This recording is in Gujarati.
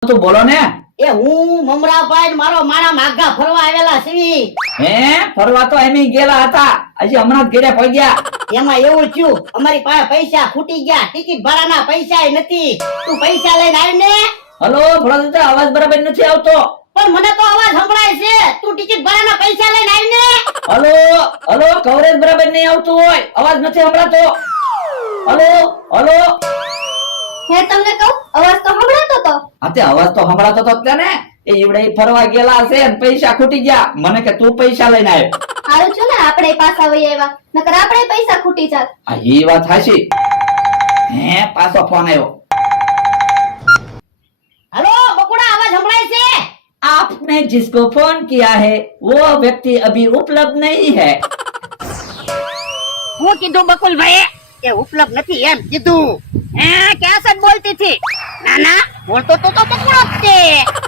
તું બોલો ને. એ હું મમરાભાઈ મારો માણા માગા ફરવા આવેલા છીએ. હે ફરવા તો એમ ગયેલા હતા, હજી હમણાં જ ઘરે પહોંચ્યા. એમાં એવું થયું અમારી પાસે પૈસા ખૂટી ગયા, ટિકિટ ભાડાના પૈસા નથી. તું પૈસા લઈને આવ ને. હલો ભોળા, અવાજ બરાબર નથી આવતો. પણ મને તો અવાજ સંભળાય છે. તું ટિકિટ ભાડાના પૈસા લઈને આવ ને. હલો હલો, કવરેજ બરાબર નહીં આવતું હોય, અવાજ નથી સંભળાતો. Hello hello. હે તમને કહું અવાજ તો સંભળાતો તો. હા તે અવાજ તો સંભળાતો તો જ ને. એ ઈવડે ફરવા ગયેલા છે ને પૈસા ખૂટી ગયા. મને કે તું પૈસા લઈને આવ્યો. હારું છું ને આપણે પાછા વહી આવ્યા, નકર આપણે પૈસા ખૂટી જાત. હા એ વાત હાચી. હે પાછો ફોન આવ્યો. હલો બકુડા, અવાજ સંભળાય છે? आपने जिसको फोन किया है वो व्यक्ति अभी उपलब्ध नहीं है. હું કીધું બકુલભાઈ? કે ઉપલબ્ધ નથી એમ કીધું. હે ક્યાં સદ બોલતી થી? ના ના, બોલતો તો બકુડો જ છે.